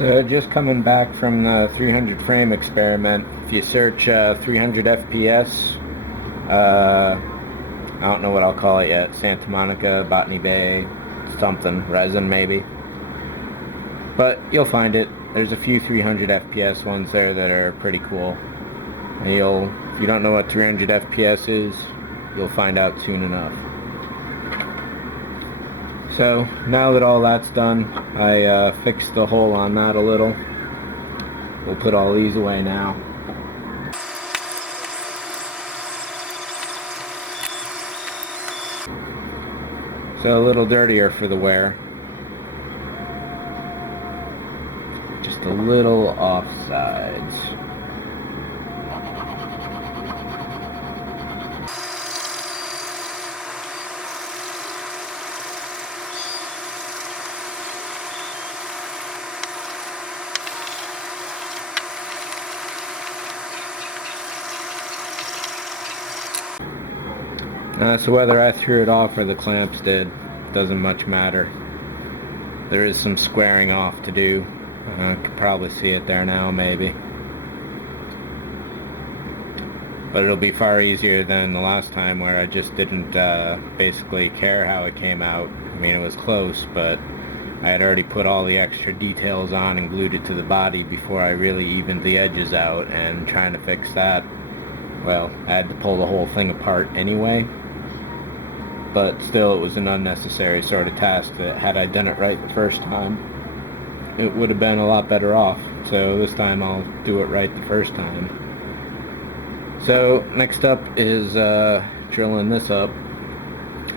So just coming back from the 300 frame experiment, if you search 300 FPS, I don't know what I'll call it yet, Santa Monica, Botany Bay, something, resin maybe. But you'll find it. There's a few 300 FPS ones there that are pretty cool. And if you don't know what 300 FPS is, you'll find out soon enough. So now that all that's done, I fixed the hole on that a little. We'll put all these away now. So a little dirtier for the wear. Just a little off sides. So whether I threw it off or the clamps did, doesn't much matter. There is some squaring off to do. You can probably see it there now, maybe. But it'll be far easier than the last time where I just didn't basically care how it came out. I mean, it was close, but I had already put all the extra details on and glued it to the body before I really evened the edges out, and trying to fix that, well, I had to pull the whole thing apart anyway. But still, it was an unnecessary sort of task that, had I done it right the first time, it would have been a lot better off. So this time I'll do it right the first time. So next up is drilling this up.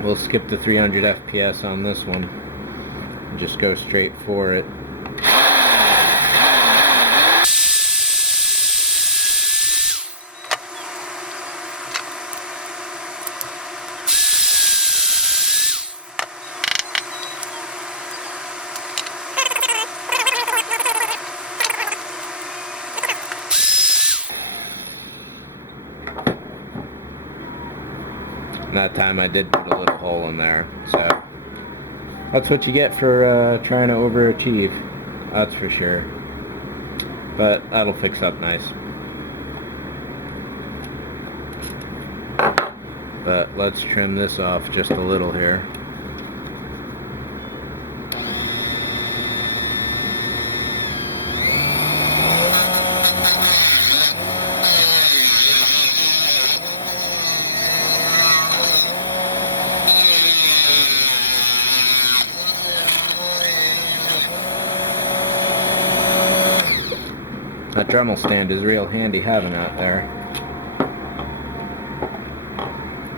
We'll skip the 300 FPS on this one and just go straight for it. And that time I did put a little hole in there, so that's what you get for trying to overachieve, that's for sure. But that'll fix up nice. But let's trim this off just a little here. That Dremel stand is real handy having out there.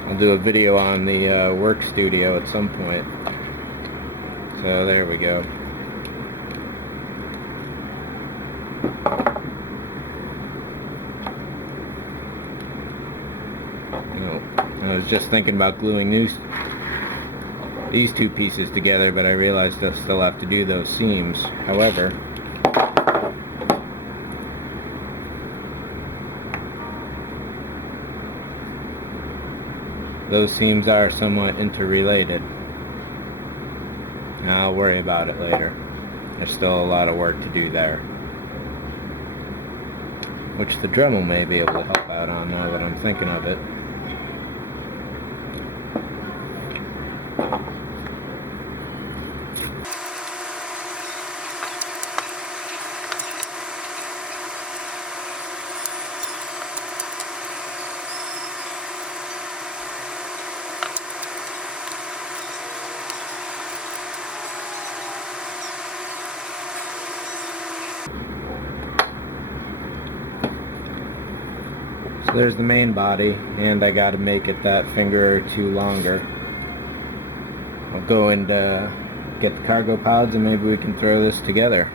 I'll do a video on the work studio at some point. So there we go. I was just thinking about gluing these two pieces together, but I realized I still have to do those seams. However, those seams are somewhat interrelated. I'll worry about it later. There's still a lot of work to do there, which the Dremel may be able to help out on now that I'm thinking of it. So there's the main body, and I gotta make it that finger or two longer. I'll go and get the cargo pods, and maybe we can throw this together.